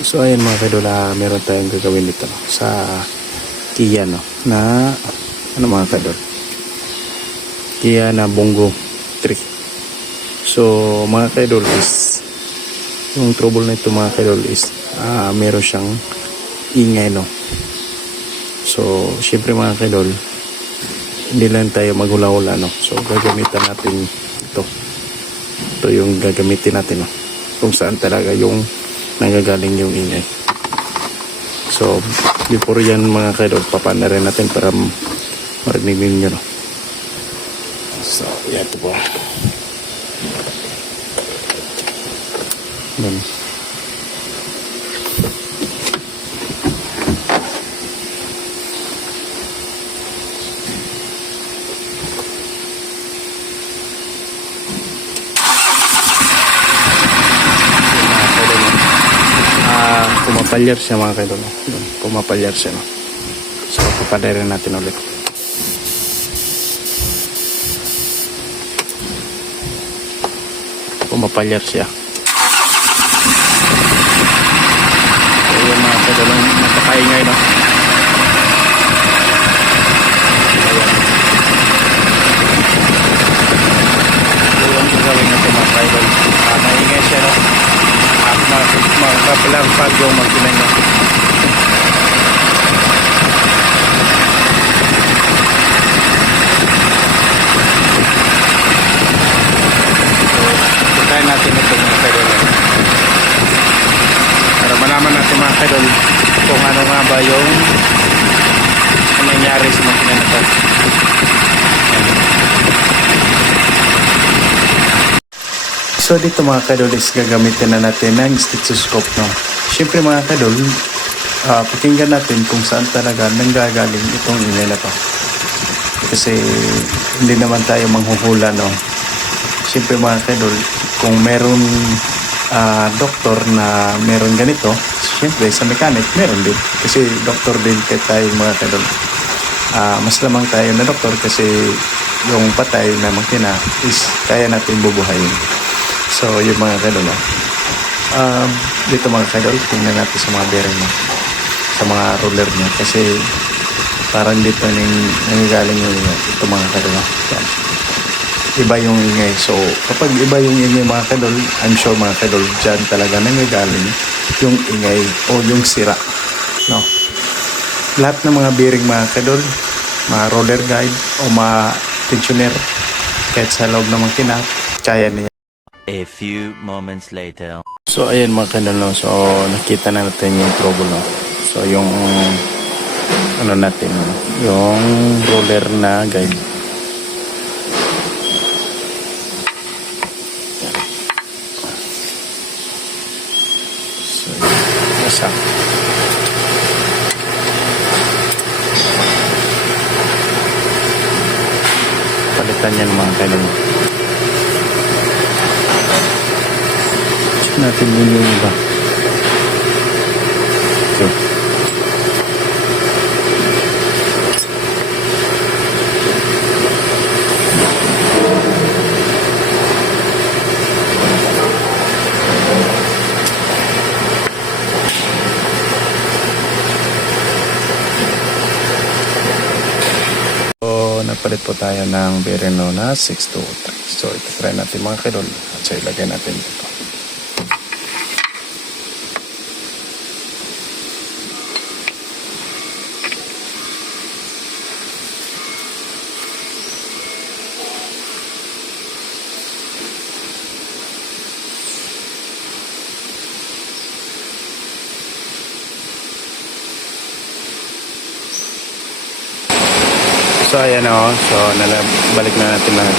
So ayan mga kaidol, meron tayong gagawin dito sa Kia na ano mga kaidol, Kia na Bongo 3. So mga kaidol is yung trouble na ito mga kaidol is meron siyang ingay So syempre mga kaidol, hindi lang tayo maghula-hula So gagamitan natin ito yung gagamitin natin kung saan talaga yung nanggagaling yung ingay. So before yan mga kaidol, papaan na rin natin para marinig ninyo So yan ito po. Pumapalyar siya mga kaidol. Pumapalyar siya So papadarin natin ulit. Pumapalyar siya. So yung mga kaidol, napakaingay yung gagawin natin mga kaidol. Maingay siya makakapalang yung magkinay So try natin ito mga kaidol para malaman natin mga kaidol kung ano nga ba yung nangyari sa makina na ito. So dito mga kaidol is gagamitin na natin ng stethoscope Siyempre mga kaidol, pakinggan natin kung saan talaga nanggagaling itong ingay na to. Kasi hindi naman tayo manghuhula Siyempre mga kaidol, kung meron doktor na meron ganito, siyempre sa mechanic meron din. Kasi doktor din kaya tayo mga kaidol. Mas lamang tayo na doktor kasi yung patay na makina is kaya natin bubuhayin. So yung mga kaidol dito mga kaidol, tingnan natin sa mga bearing sa mga roller niya kasi parang dito nangyagaling yung ito mga kaidol iba yung ingay. So kapag iba yung ingay mga kaidol, I'm sure mga kaidol dyan talaga nangyagaling yung ingay o yung sira lahat ng mga bearing mga kaidol, mga roller guide o mga tensioner kahit sa loob ng makina kaya niya. A few moments later. So ayan mga kaidol so nakita na natin yung trouble So yung ano natin yung roller na guide. So wasak. Palitan yan mga kaidol. Natin din yung iba. Okay. So, napalit po tayo ng bearing na 623. So, ito try natin mga kaidol at so ilagay natin dito. So ayan so balik na natin lahat.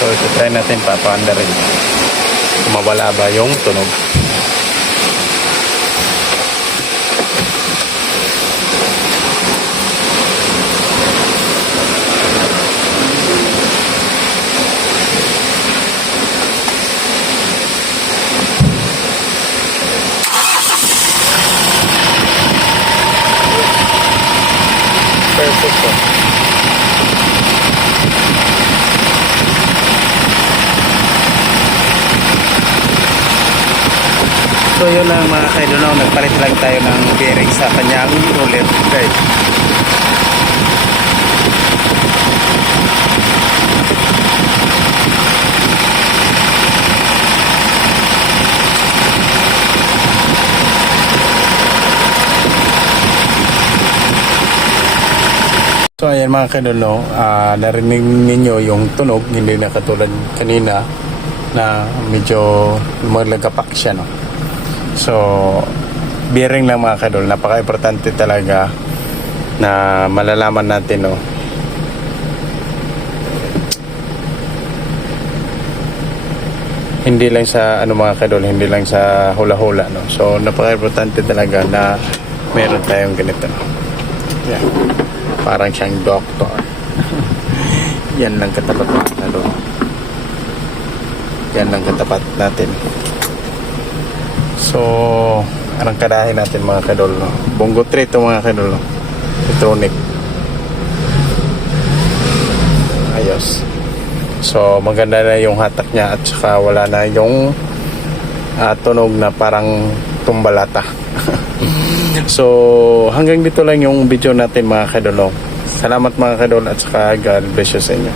So ito try natin papaanda rin kung mawala ba yung tunog. Perfect So yun lang mga kaidol, no? Nagpalit lang tayo ng bearing sa kanyang roller guide. So ayan mga kaidol, no? Narinig ninyo yung tunog, hindi na katulad kanina na medyo lumagapak siya, no? So bearing lang mga kaidol, napaka-importante talaga na malalaman natin, no? Hindi lang sa ano mga kaidol, hindi lang sa hula-hula, no? So napaka-importante talaga na meron tayong ganito, no? Yeah. Parang siyang doktor. Yan lang katapat mga kaidol. Yan lang katapat natin. So anong kadahin natin mga kaidol, no? Bongo 3 ito mga kaidol, no? Electronic. Ayos. So maganda na yung hatak niya at saka wala na yung tunog na parang tumbalata. So hanggang dito lang yung video natin mga kaidol. Salamat mga kaidol at saka God bless you sa inyo.